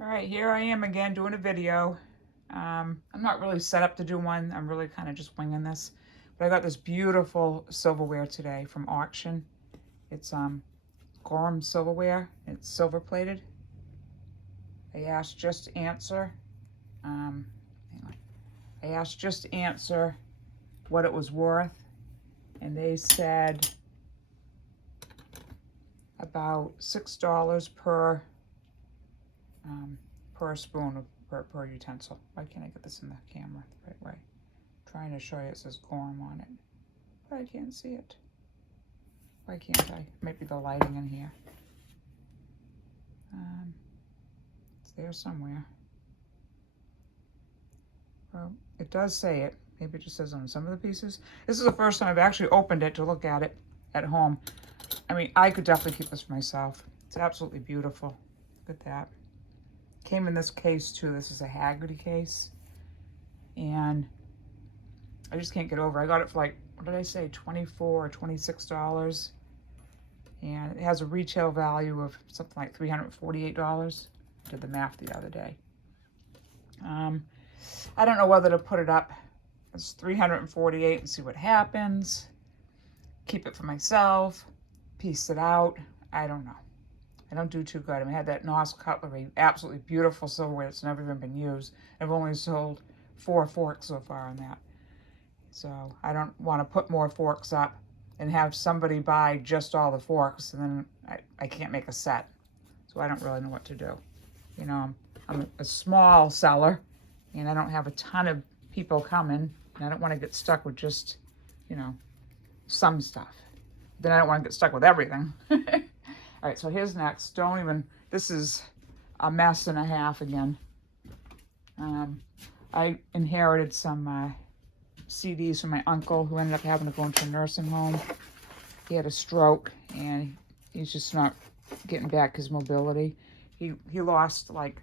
All right, here I am again doing a video. I'm not really set up to do one. I'm really kind of just winging this. But I got this beautiful silverware today from auction. It's Gorham silverware. It's silver plated. I asked Just Answer. Hang on. I asked Just Answer what it was worth, and they said about $6 per spoon of per utensil. Why can't I get this in the camera the right way? I'm trying to show you, it says Gorham on it, but I can't see it. Why can't I? Might be the lighting in here. It's there somewhere. Well, it does say it. Maybe it just says on some of the pieces. This is the first time I've actually opened it to look at it at home. I mean, I could definitely keep this for myself. It's absolutely beautiful. Look at that. Came in this case too. This is a Haggerty case. And I just can't get over it. I got it for like, what did I say, $24 or $26. And it has a retail value of something like $348. Did the math the other day. I don't know whether to put it up as $348 and see what happens. Keep it for myself. Piece it out. I don't know. I don't do too good. I mean, I had that NOS cutlery, absolutely beautiful silverware that's never even been used. I've only sold 4 forks so far on that. So I don't want to put more forks up and have somebody buy just all the forks, and then I can't make a set. So I don't really know what to do. You know, I'm a small seller, and I don't have a ton of people coming, and I don't want to get stuck with just, you know, some stuff. Then I don't want to get stuck with everything. All right, so here's next. This is a mess and a half again. I inherited some CDs from my uncle who ended up having to go into a nursing home. He had a stroke and he's just not getting back his mobility. He lost like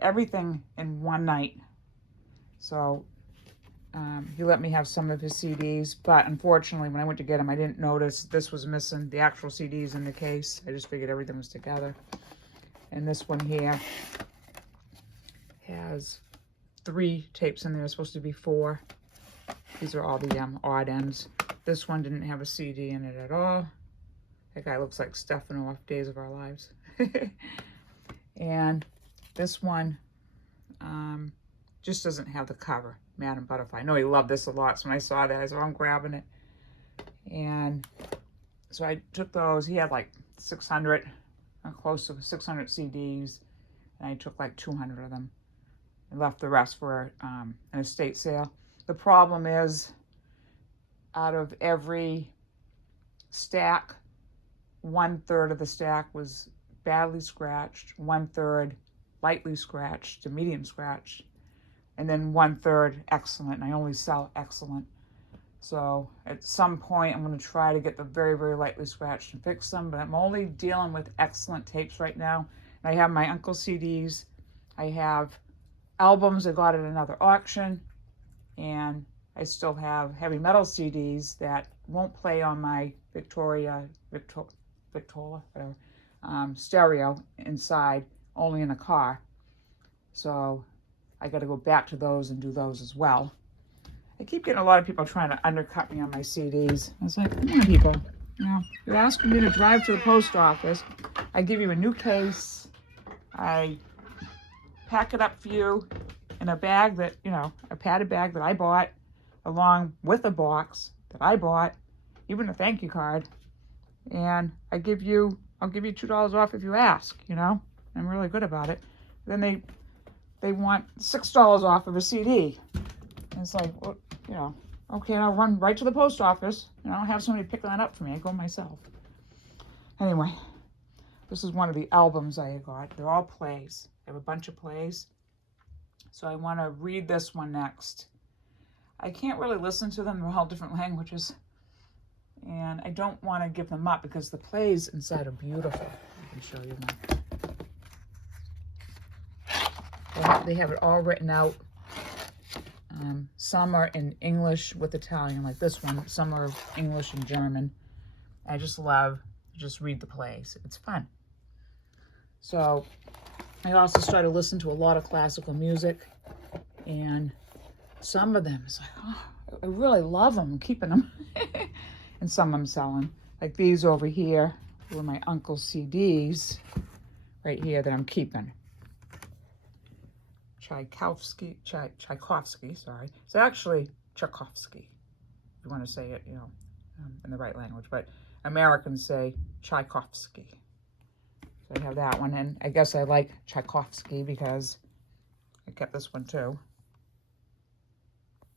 everything in one night. So he let me have some of his CDs, but unfortunately when I went to get him, I didn't notice this was missing, the actual CDs in the case. I just figured everything was together. And this one here has 3 tapes in there. It's supposed to be 4. These are all the odd ends. This one didn't have a CD in it at all. That guy looks like Stefano off Days of Our Lives. And this one just doesn't have the cover. Madam Butterfly. I know he loved this a lot, so when I saw that, I said, oh, I'm grabbing it. And so I took those. He had like 600, close to 600 CDs, and I took like 200 of them and left the rest for an estate sale. The problem is, out of every stack, 1/3 of the stack was badly scratched, 1/3 lightly scratched to medium scratched, and then 1/3 excellent, and I only sell excellent. So at some point I'm going to try to get the very, very lightly scratched and fix them, but I'm only dealing with excellent tapes right now. And I have my uncle's CDs, I have albums I got at another auction, and I still have heavy metal CDs that won't play on my Victoria stereo inside, only in a car. So I got to go back to those and do those as well. I keep getting a lot of people trying to undercut me on my CDs. I was like, come on, people. You know, you're asking me to drive to the post office. I give you a new case. I pack it up for you in a bag that, you know, a padded bag that I bought, along with a box that I bought, even a thank you card. And I'll give you $2 off if you ask, you know. I'm really good about it. Then they want $6 off of a CD. And it's like, well, you know, okay, I'll run right to the post office. You know, I don't have somebody pick that up for me. I go myself. Anyway, this is one of the albums I got. They're all plays. I have a bunch of plays. So I want to read this one next. I can't really listen to them. They're all different languages. And I don't want to give them up because the plays inside are beautiful. I can show you them. They have it all written out. Some are in English with Italian, like this one. Some are English and German. I just love to just read the plays. It's fun. So I also started listening to a lot of classical music, and some of them, it's like, oh, I really love them, I'm keeping them. And some I'm selling. Like these over here were my uncle's CDs right here that I'm keeping. Tchaikovsky, sorry. It's actually Tchaikovsky, if you want to say it, you know, in the right language, but Americans say Tchaikovsky. So I have that one, and I guess I like Tchaikovsky because I kept this one too.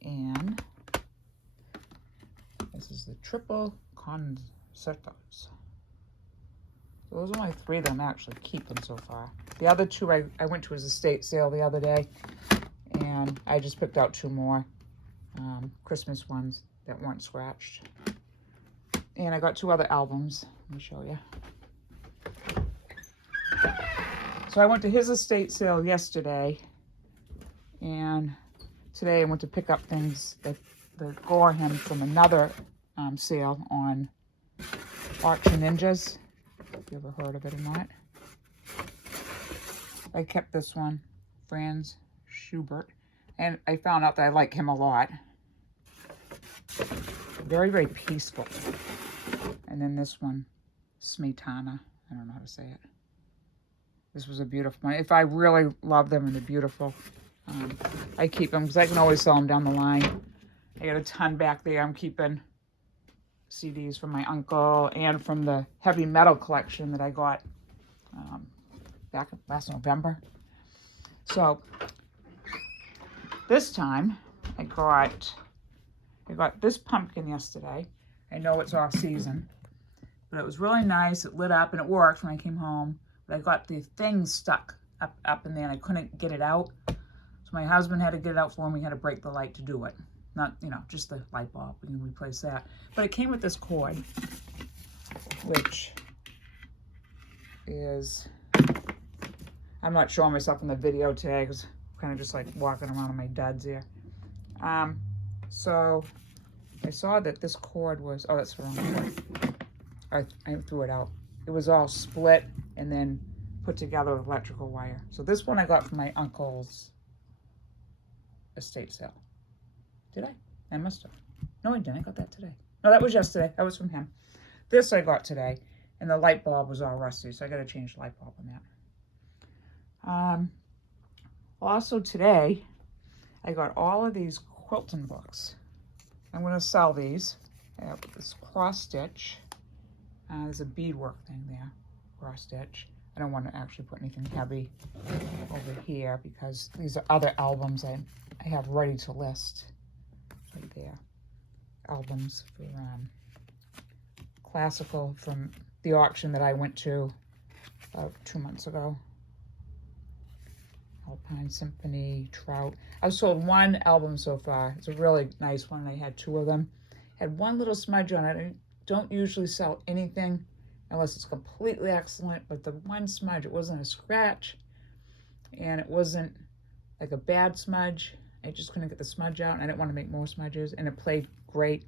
And this is the triple concertos. So those are only 3 that I'm actually keeping so far. The other 2 I went to his estate sale the other day, and I just picked out 2 more Christmas ones that weren't scratched. And I got 2 other albums. Let me show you. So I went to his estate sale yesterday, and today I went to pick up things that go him from another sale on AuctionNinja's. If you ever heard of it or not. I kept this one, Franz Schubert, and I found out that I like him a lot. Very, very peaceful. And then this one, Smetana. I don't know how to say it. This was a beautiful one. If I really love them and they're beautiful, I keep them because I can always sell them down the line. I got a ton back there. I'm keeping CDs from my uncle and from the heavy metal collection that I got back last November. So this time I got this pumpkin yesterday. I know it's off season, but it was really nice. It lit up and it worked when I came home. But I got the thing stuck up in there and I couldn't get it out. So my husband had to get it out for me. We had to break the light to do it. Not, you know, just the light bulb. We can replace that. But it came with this cord, which is, I'm not showing myself in the video today because I'm kind of just like walking around on my duds here. So I saw that this cord was, oh, that's the wrong cord. I threw it out. It was all split and then put together with electrical wire. So this one I got from my uncle's estate sale. Did I? I must have. No, I didn't. I got that today. No, that was yesterday. That was from him. This I got today, and the light bulb was all rusty, so I got to change the light bulb on that. Also today, I got all of these quilting books. I'm going to sell these. I have this cross stitch. There's a beadwork thing there, cross stitch. I don't want to actually put anything heavy over here because these are other albums I have ready to list. Right there. Albums for classical from the auction that I went to about 2 months ago. Alpine Symphony, Trout. I've sold 1 album so far. It's a really nice one. I had 2 of them. Had 1 little smudge on it. I don't usually sell anything unless it's completely excellent, but the 1 smudge, it wasn't a scratch and it wasn't like a bad smudge. I just couldn't get the smudge out and I didn't want to make more smudges, and it played great.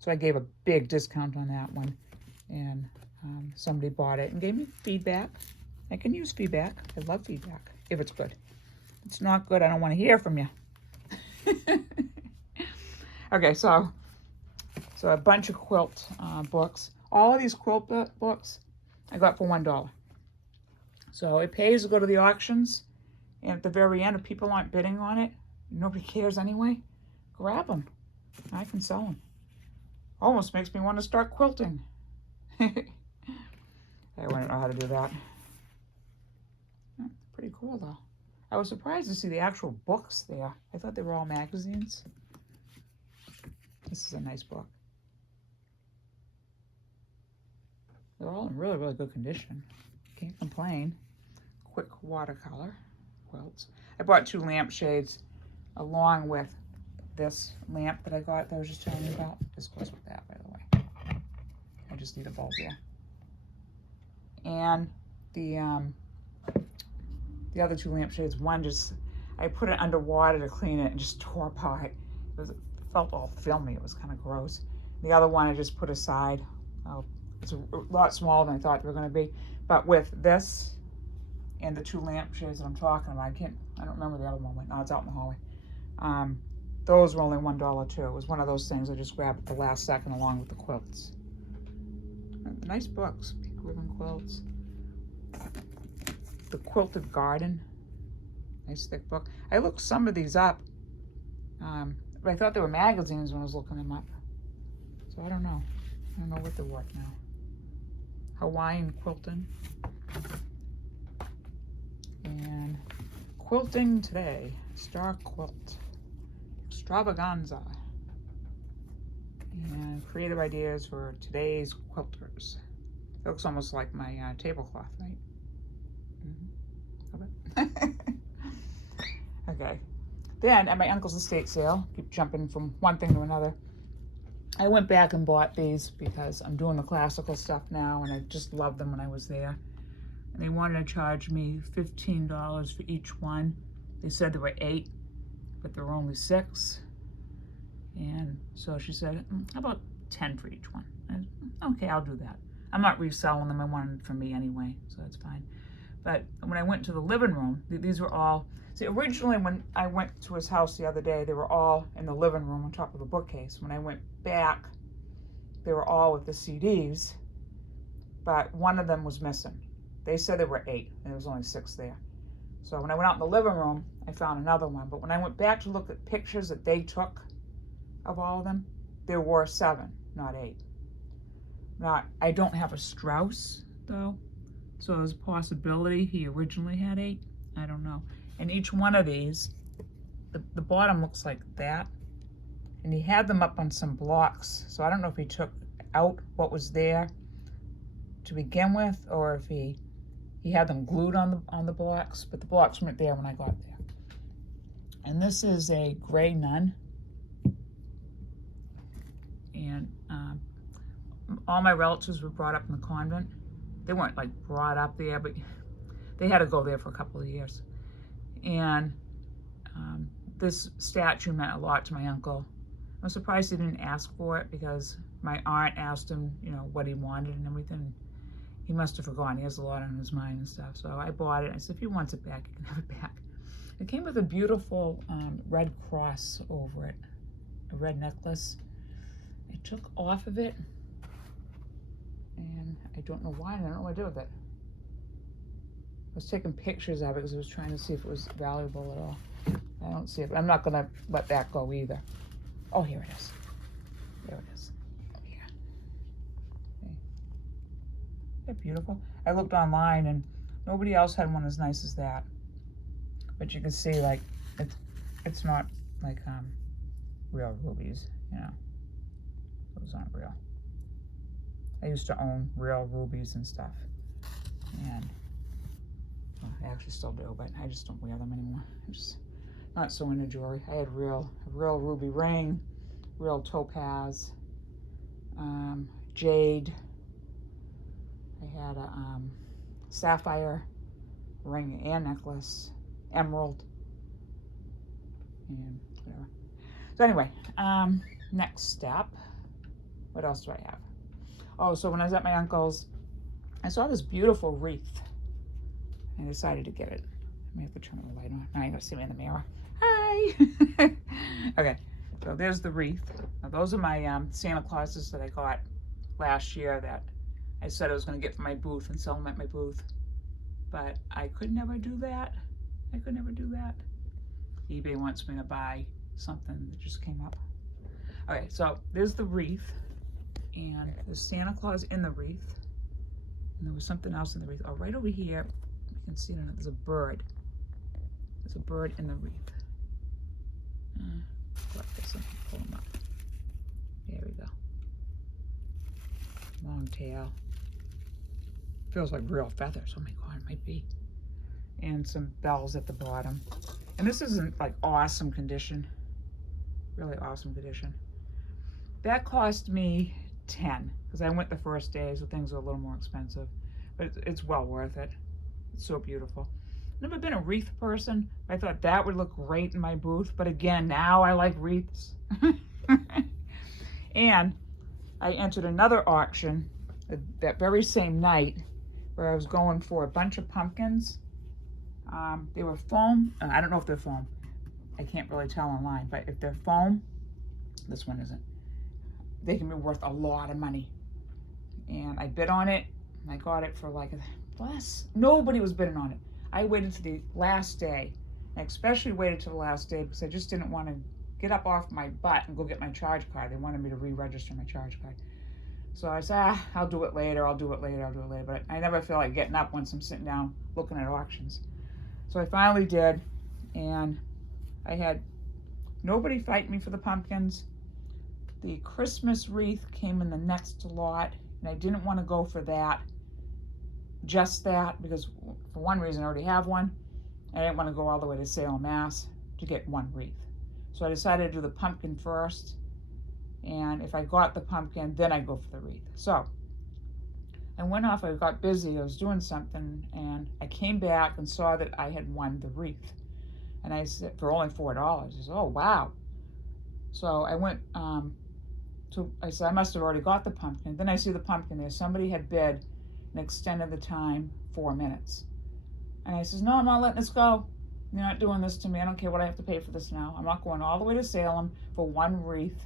So I gave a big discount on that one, and somebody bought it and gave me feedback. I can use feedback. I love feedback if it's good. If it's not good, I don't want to hear from you. Okay, so a bunch of quilt books. All of these quilt books I got for $1. So it pays to go to the auctions, and at the very end, if people aren't bidding on it, nobody cares anyway, grab them. I can sell them. Almost makes me want to start quilting. I wouldn't know how to do that. Pretty cool though. I was surprised to see the actual books there. I thought they were all magazines. This is a nice book. They're all in really, really good condition. Can't complain. Quick watercolor quilts. I bought 2 lampshades along with this lamp that I got that I was just telling you about. This goes with that, by the way. I just need a bulb there. And the other 2 lampshades, one just, I put it underwater to clean it and just tore apart. It felt all filmy. It was kind of gross. The other one I just put aside. It's a lot smaller than I thought they were going to be. But with this and the 2 lampshades that I'm talking about. I don't remember the other one. No, it's out in the hallway. Those were only $1 too. It was one of those things I just grabbed at the last second along with the quilts. Nice books, Pink Ribbon Quilts. The Quilted Garden, nice thick book. I looked some of these up, but I thought they were magazines when I was looking them up. So I don't know. I don't know what they're worth now. Hawaiian Quilting. And Quilting Today, Star Quilt, Extravaganza. And creative ideas for today's quilters. It looks almost like my tablecloth, right? Okay. Then at my uncle's estate sale, keep jumping from one thing to another, I went back and bought these because I'm doing the classical stuff now and I just loved them when I was there. And they wanted to charge me $15 for each one. They said there were 8, but there were only 6. And so she said, how about 10 for each one? And okay, I'll do that. I'm not reselling them. I wanted them for me anyway, so that's fine. But when I went to the living room, these were all, see, originally when I went to his house the other day, they were all in the living room on top of the bookcase. When I went back, they were all with the CDs, but one of them was missing. They said there were 8, and there was only 6 there. So when I went out in the living room, I found another one. But when I went back to look at pictures that they took of all of them, there were 7, not 8. Now, I don't have a Strauss, though, so there's a possibility he originally had 8. I don't know. And each one of these, the bottom looks like that, and he had them up on some blocks. So I don't know if he took out what was there to begin with, or if he had them glued on the blocks, but the blocks weren't there when I got there. And this is a gray nun. And all my relatives were brought up in the convent. They weren't like brought up there, but they had to go there for a couple of years. And this statue meant a lot to my uncle. I'm surprised he didn't ask for it because my aunt asked him, you know, what he wanted and everything. He must have forgotten. He has a lot on his mind and stuff. So I bought it. I said, if he wants it back, he can have it back. It came with a beautiful red cross over it, a red necklace. I took off of it, and I don't know why, and I don't know what to do with it. I was taking pictures of it because I was trying to see if it was valuable at all. I don't see it, but I'm not going to let that go either. Oh, here it is. There it is. Yeah. Okay. Isn't that beautiful? I looked online, and nobody else had one as nice as that. But you can see, like, it's not like real rubies, you know. Those aren't real. I used to own real rubies and stuff, and well, I actually still do, but I just don't wear them anymore. I'm just not so into jewelry. I had a real ruby ring, real topaz, jade. I had a sapphire ring and necklace, emerald, and whatever. So anyway, next step. What else do I have? Oh, so when I was at my uncle's, I saw this beautiful wreath. I decided to get it. I may have to turn the light on. Now you're gonna see me in the mirror. Hi! Okay, so there's the wreath. Now those are my Santa Clauses that I got last year that I said I was gonna get for my booth and sell them at my booth. But I could never do that. I could never do that. eBay wants me to buy something that just came up. Okay, so there's the wreath. And there's Santa Claus in the wreath. And there was something else in the wreath. Oh, right over here, you can see it. There's a bird. There's a bird in the wreath. Like this and pull him up. There we go. Long tail. Feels like real feathers. Oh my God, it might be. And some bells at the bottom. And this isn't like awesome condition. Really awesome condition. That cost me 10 because I went the first day, so things are a little more expensive, but it's well worth it. It's so beautiful. Never been a wreath person. I thought that would look great in my booth, but again, now I like wreaths. And I entered another auction that very same night where I was going for a bunch of pumpkins, They were foam. I don't know if they're foam. I can't really tell online, but if they're foam, this one isn't. They can be worth a lot of money. And I bid on it, and I got it for like nobody was bidding on it. I waited to the last day. I especially waited to the last day because I just didn't want to get up off my butt and go get my charge card. They wanted me to re-register my charge card. So I said, I'll do it later, I'll do it later, I'll do it later. But I never feel like getting up once I'm sitting down looking at auctions. So I finally did, and I had nobody fight me for the pumpkins. The Christmas wreath came in the next lot, and I didn't want to go for that, just that, because for one reason I already have one. I didn't want to go all the way to Salem, Mass to get one wreath. So I decided to do the pumpkin first, and if I got the pumpkin, then I'd go for the wreath. So I went off, I got busy, I was doing something, and I came back and saw that I had won the wreath. And I said, for only $4. I said, oh, wow. So I went, I said, I must have already got the pumpkin. Then I see the pumpkin there. Somebody had bid and extended the time 4 minutes. And I says, no, I'm not letting this go. You're not doing this to me. I don't care what I have to pay for this now. I'm not going all the way to Salem for one wreath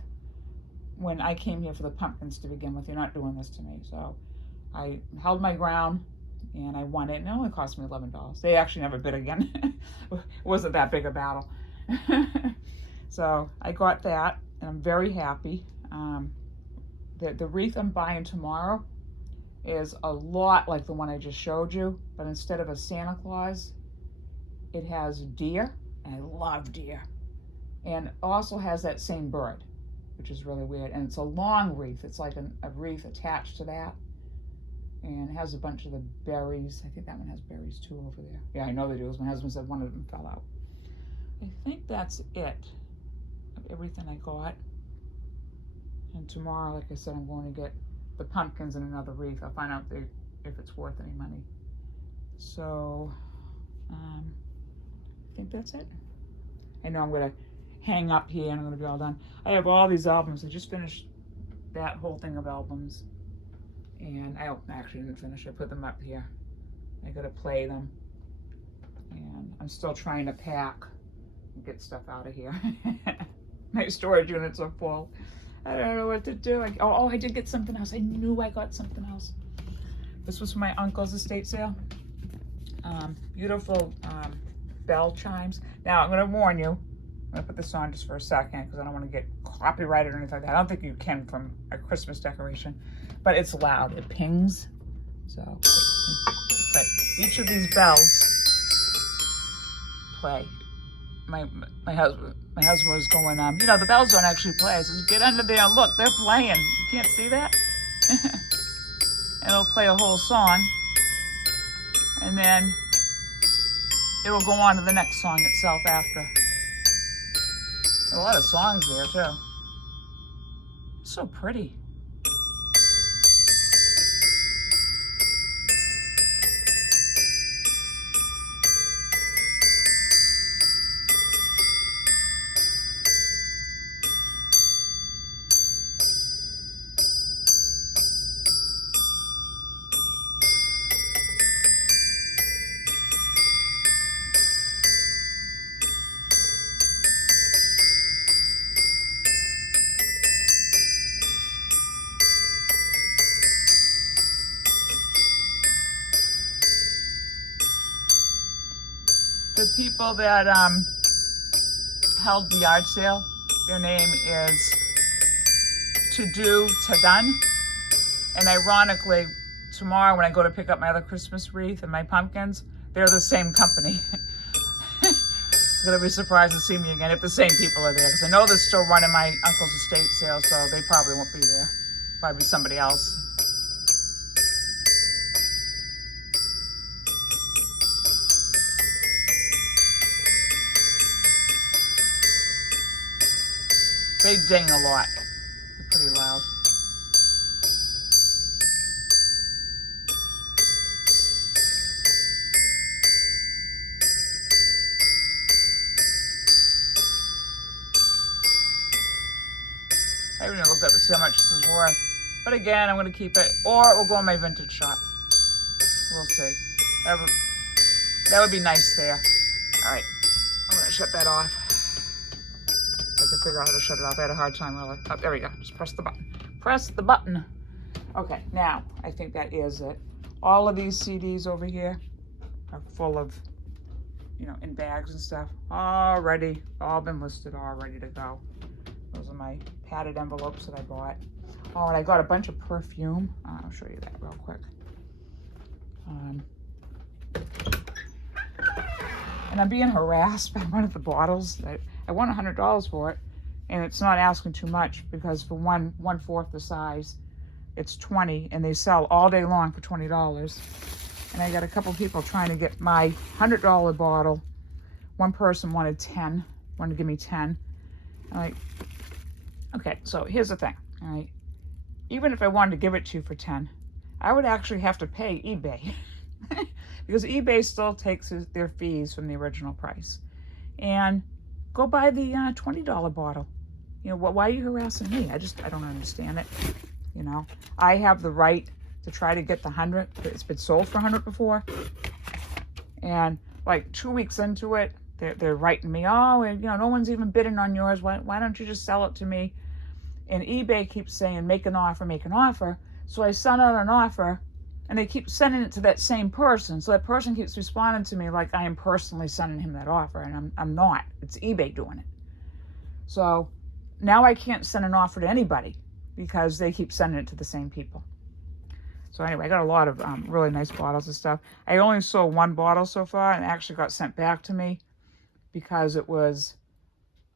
when I came here for the pumpkins to begin with. You're not doing this to me. So I held my ground, and I won it. And it only cost me $11. They actually never bid again. It wasn't that big a battle. So I got that, and I'm very happy. The wreath I'm buying tomorrow is a lot like the one I just showed you, but instead of a Santa Claus, it has deer, and I love deer. And also has that same bird, which is really weird. And it's a long wreath. It's like a wreath attached to that. And it has a bunch of the berries. I think that one has berries too over there. Yeah, I know they do, because my husband said one of them fell out. I think that's it of everything I got. And tomorrow, like I said, I'm going to get the pumpkins and another wreath. I'll find out if it's worth any money. So, I think that's it. I know I'm going to hang up here and I'm going to be all done. I have all these albums. I just finished that whole thing of albums. And I actually didn't finish. I put them up here. I got to play them. And I'm still trying to pack and get stuff out of here. My storage units are full. I don't know what to do. I did get something else. I knew I got something else. This was from my uncle's estate sale. Beautiful bell chimes. Now, I'm going to warn you. I'm going to put this on just for a second because I don't want to get copyrighted or anything like that. I don't think you can from a Christmas decoration. But it's loud. It pings. So, but each of these bells play. My husband was going, you know, the bells don't actually play. I says, get under there and look, they're playing. You can't see that? And it'll play a whole song. And then it will go on to the next song itself after. A lot of songs there, too. It's so pretty. The people that held the yard sale, their name is To Done. And ironically, tomorrow when I go to pick up my other Christmas wreath and my pumpkins, they're the same company. You're gonna be surprised to see me again if the same people are there, because I know they're still running my uncle's estate sale, so they probably won't be there. Probably somebody else. They ding a lot. They're pretty loud. I haven't even looked up to see how much this is worth. But again, I'm going to keep it, or it will go in my vintage shop. We'll see. That would be nice there. All right, I'm gonna shut that off. If I could figure out how to shut it off. I had a hard time really. Oh, there we go. Just press the button. Press the button. Okay, now I think that is it. All of these CDs over here are full of, you know, in bags and stuff. Already, all been listed, all ready to go. Those are my padded envelopes that I bought. Oh, and I got a bunch of perfume. I'll show you that real quick. And I'm being harassed by one of the bottles. I want $100 for it, and it's not asking too much because for one-fourth the size, it's $20, and they sell all day long for $20. And I got a couple people trying to get my $100 bottle. One person wanted 10, wanted to give me 10. I'm like, okay, so here's the thing, all right? Even if I wanted to give it to you for 10, I would actually have to pay eBay because eBay still takes their fees from the original price. And go buy the $20 bottle. You know, why are you harassing me? I don't understand it. You know, I have the right to try to get the 100. It's been sold for 100 before. And like 2 weeks into it, they're writing me, oh, you know, no one's even bidding on yours. Why don't you just sell it to me? And eBay keeps saying, make an offer, make an offer. So I sent out an offer, and they keep sending it to that same person. So that person keeps responding to me like I am personally sending him that offer, and I'm not. It's eBay doing it. So now I can't send an offer to anybody because they keep sending it to the same people. So anyway, I got a lot of really nice bottles and stuff. I only sold one bottle so far, and it actually got sent back to me because it was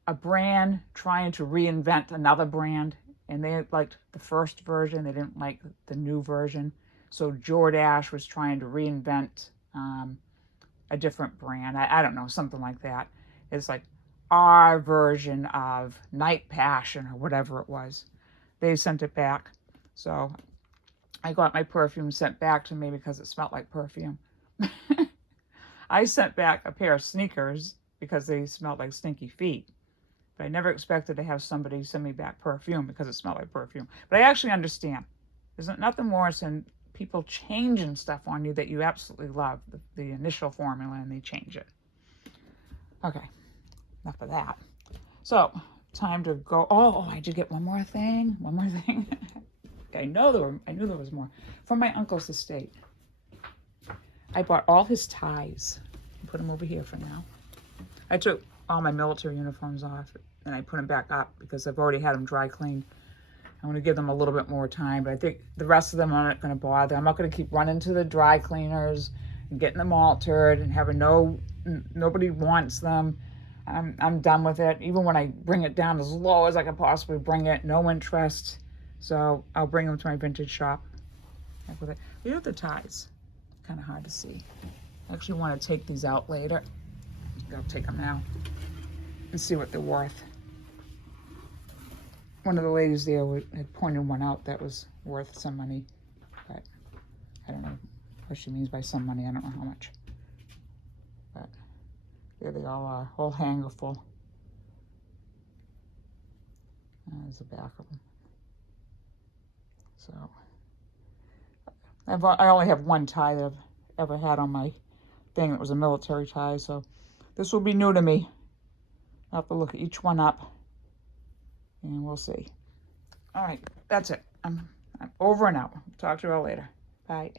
a brand trying to reinvent another brand, and they liked the first version. They didn't like the new version. So Jordache was trying to reinvent a different brand. I don't know, something like that. It's like our version of Night Passion or whatever it was. They sent it back. So I got my perfume sent back to me because it smelled like perfume. I sent back a pair of sneakers because they smelled like stinky feet. But I never expected to have somebody send me back perfume because it smelled like perfume. But I actually understand. There's nothing worse than people changing stuff on you that you absolutely love, the initial formula, and they change it. Okay, enough of that. So, time to go. Oh, I did get one more thing. I knew there was more. From my uncle's estate. I bought all his ties. Put them over here for now. I took all my military uniforms off and I put them back up because I've already had them dry cleaned. I'm going to give them a little bit more time, but I think the rest of them I'm not going to bother. I'm not going to keep running to the dry cleaners and getting them altered and having nobody wants them. I'm done with it. Even when I bring it down as low as I can possibly bring it, no interest. So I'll bring them to my vintage shop. With it. Here are the ties. Kind of hard to see. I actually want to take these out later. I'll take them now and see what they're worth. One of the ladies there had pointed one out that was worth some money, but I don't know what she means by some money. I don't know how much. But there they all are, whole hanger full. There's the back of them. So I only have one tie that I've ever had on my thing that was a military tie, so this will be new to me. I'll have to look each one up, and we'll see. All right, that's it. I'm over and out. Talk to you all later. Bye.